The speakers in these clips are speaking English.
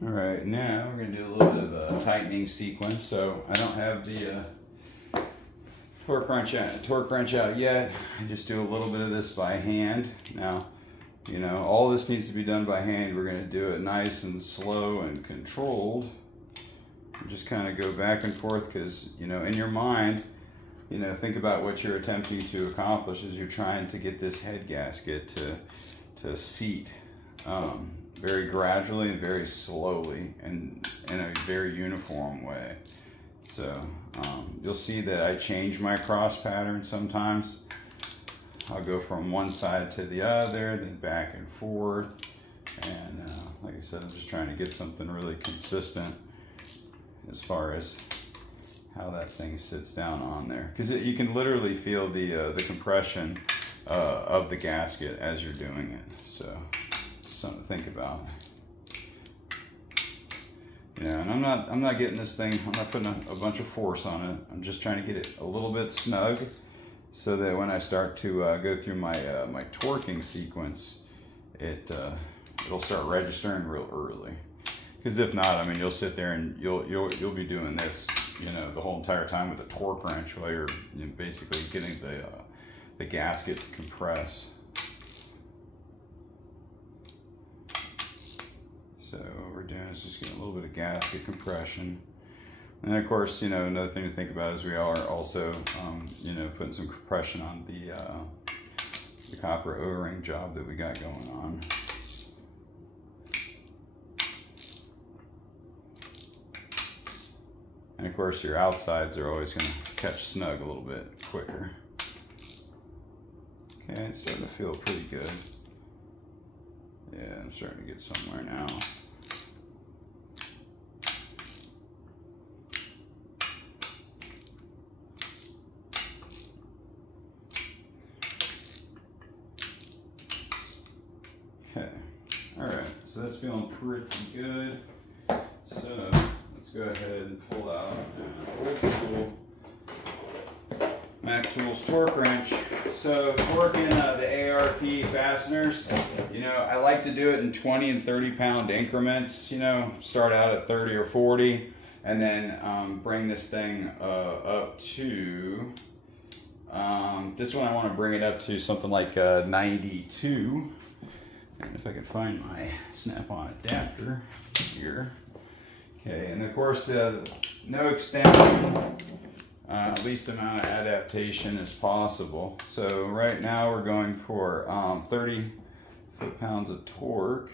All right, now we're going to do a little bit of a tightening sequence. So I don't have the torque wrench out yet. I just do a little bit of this by hand. Now, you know, all this needs to be done by hand. We're going to do it nice and slow and controlled. Just kind of go back and forth because, you know, in your mind, you know, think about what you're attempting to accomplish as you're trying to get this head gasket to seat very gradually and very slowly and in a very uniform way. So you'll see that I change my cross pattern sometimes. I'll go from one side to the other, then back and forth. And like I said, I'm just trying to get something really consistent as far as how that thing sits down on there. Because you can literally feel the compression of the gasket as you're doing it. So something to think about. Yeah, and I'm not getting this thing, I'm not putting a bunch of force on it. I'm just trying to get it a little bit snug so that when I start to go through my my torquing sequence, it'll start registering real early. Because if not, I mean, you'll sit there and you'll be doing this, you know, the whole entire time with a torque wrench while you're, you know, basically getting the gasket to compress. So what we're doing is just getting a little bit of gasket compression. And of course, you know, another thing to think about is we are also, you know, putting some compression on the copper O-ring job that we got going on. And of course, your outsides are always going to catch snug a little bit quicker. Okay, it's starting to feel pretty good. Yeah, I'm starting to get somewhere now. Okay, all right, so that's feeling pretty good. So let's go ahead and pull out an old school Mac Tools torque wrench. So torquing the ARP fasteners, you know, I like to do it in 20 and 30 pound increments. You know, start out at 30 or 40 and then bring this thing up to, this one I want to bring it up to something like 92. And if I can find my snap-on adapter here. Okay, and of course, no extension, least amount of adaptation as possible. So right now we're going for 30 foot-pounds of torque.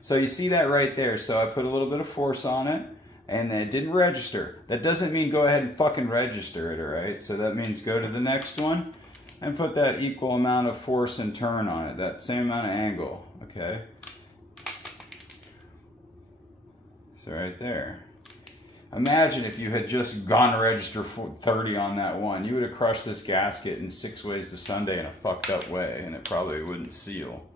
So you see that right there. So I put a little bit of force on it, and it didn't register. That doesn't mean go ahead and fucking register it, all right? So that means go to the next one and put that equal amount of force and turn on it, that same amount of angle, okay? So right there. Imagine if you had just gone to register 30 on that one. You would have crushed this gasket in 6 ways to Sunday in a fucked up way, and it probably wouldn't seal.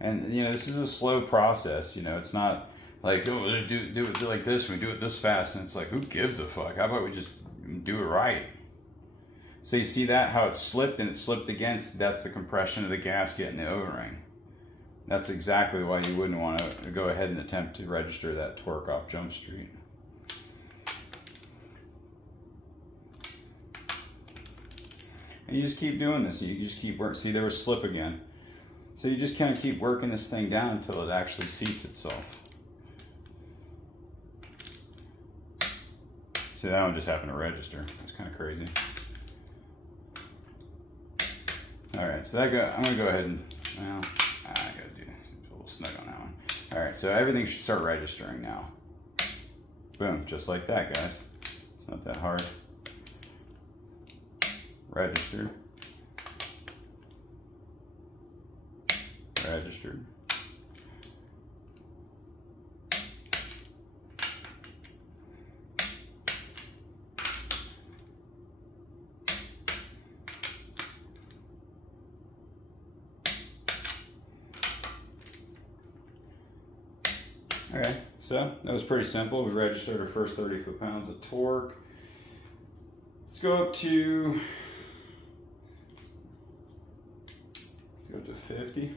And, you know, this is a slow process, you know, it's not like, oh, do it like this, we do it this fast, and it's like, who gives a fuck? How about we just do it right? So you see that, how it slipped and it slipped against, that's the compression of the gasket and the O-ring. That's exactly why you wouldn't want to go ahead and attempt to register that torque off Jump Street. And you just keep doing this, and you just keep working. See, there was slip again. So you just kind of keep working this thing down until it actually seats itself. See, that one just happened to register. That's kind of crazy. All right, so I'm gonna go ahead and, well, I gotta do a little snug on that one. All right, so everything should start registering now. Boom, just like that, guys. It's not that hard. Registered. Registered. Okay, so that was pretty simple. We registered our first 30 foot-pounds of torque. Let's go up to 50.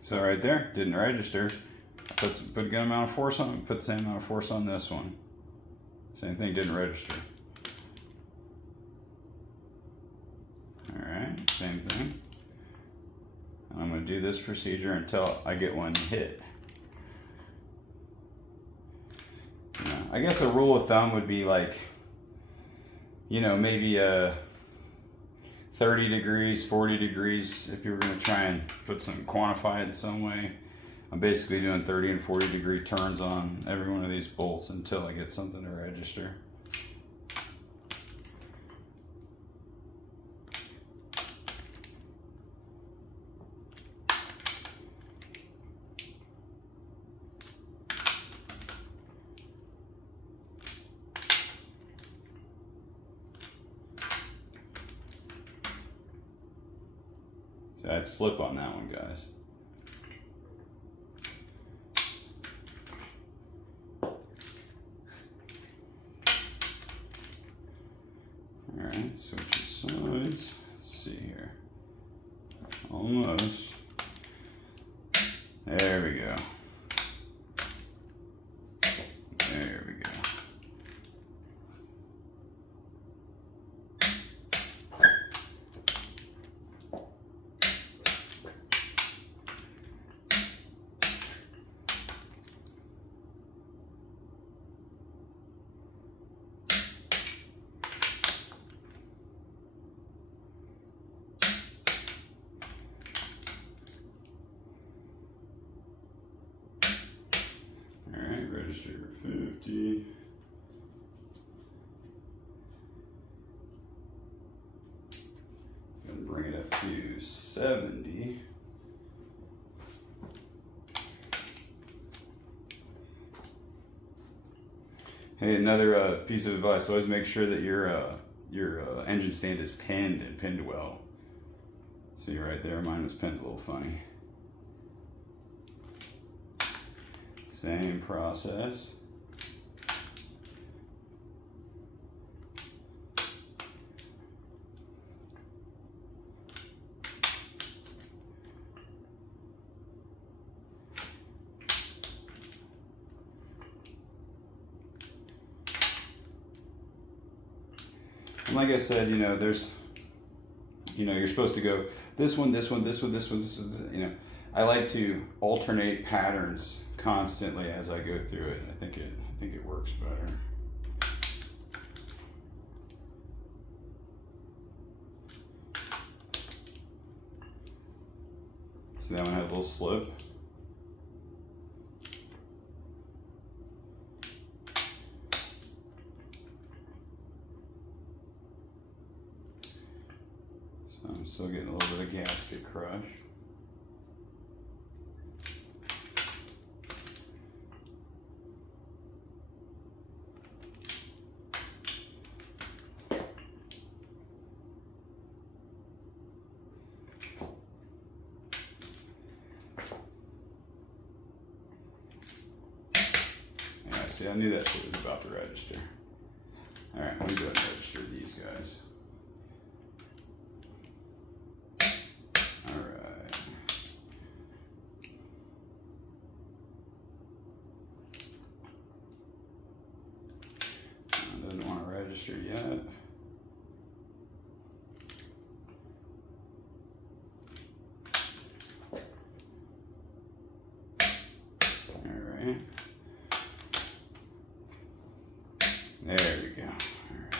So right there, didn't register. Put a good amount of force on, put the same amount of force on this one. Same thing, didn't register. All right, same thing. I'm going to do this procedure until I get one hit. You know, I guess a rule of thumb would be like, you know, maybe 30 degrees, 40 degrees, if you were going to try and quantify it in some way. I'm basically doing 30 and 40 degree turns on every one of these bolts until I get something to register. So I'd slip on that one, guys. All right, switch the sides. Let's see here. Almost. There we go. There we go. Register 50. Gonna bring it up to 70. Hey, another piece of advice: always make sure that your engine stand is pinned and pinned well. See right there, mine was pinned a little funny. Same process. And like I said, you know, there's, you know, you're supposed to go this one, this one, this one, this one, this one, you know. I like to alternate patterns constantly as I go through it. I think it works better. So that one had a little slip. So I'm still getting a little bit of gasket crush. See, I knew that shit was about to register. All right, let me go ahead and register these guys. All right. Doesn't want to register yet. All right. There we go. All right.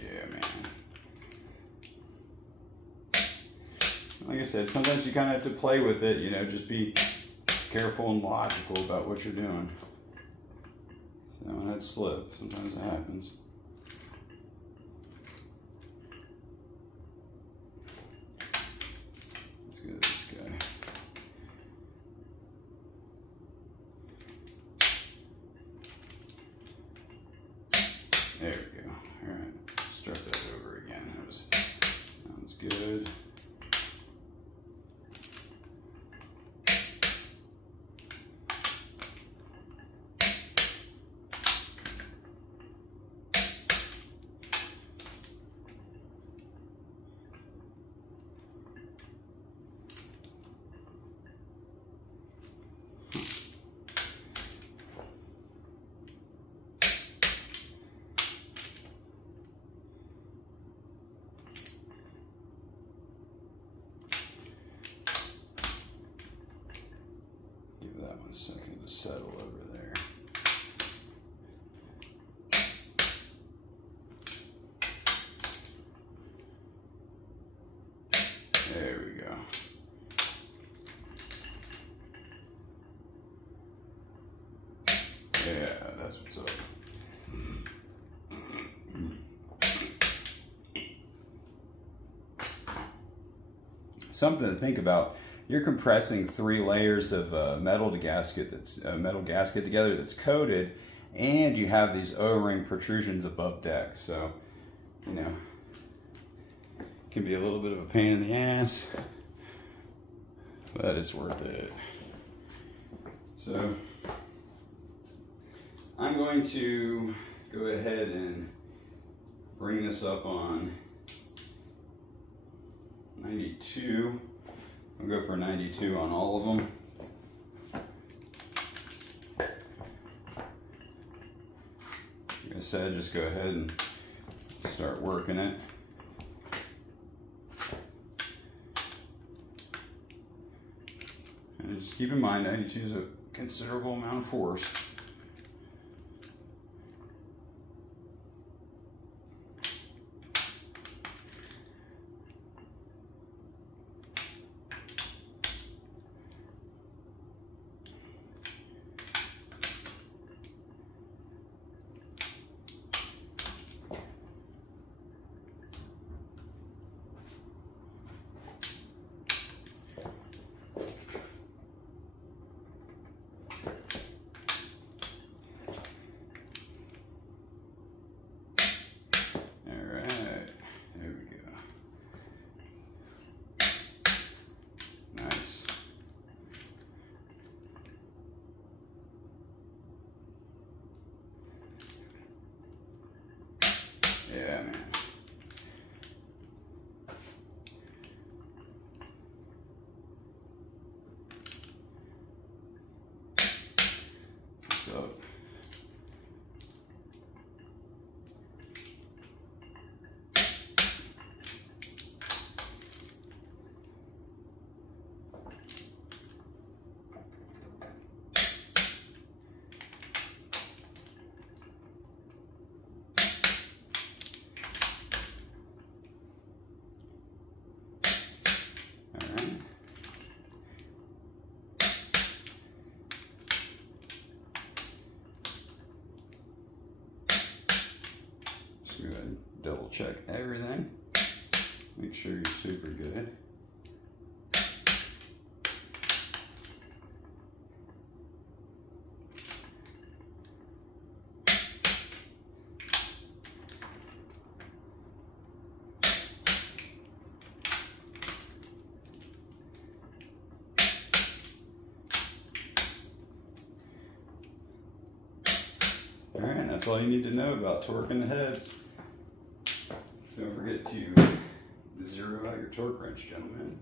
Yeah, man. Like I said, sometimes you kind of have to play with it, you know, just be careful and logical about what you're doing. So when that slip, sometimes it happens. Let's go to this guy. There we go. All right, start that over again. That was good. That 1 second to settle over there. There we go. Yeah, that's what's up. Something to think about. You're compressing 3 layers of metal gasket together that's coated, and you have these O-ring protrusions above deck. So, you know, it can be a little bit of a pain in the ass, but it's worth it. So, I'm going to go ahead and bring this up on 92. I'll go for 92 on all of them. Like I said, just go ahead and start working it. And just keep in mind, 92 is a considerable amount of force. Yeah, man. What's up? Go ahead and double check everything. Make sure you're super good. All right, that's all you need to know about torquing the heads. Don't forget to zero out your torque wrench, gentlemen.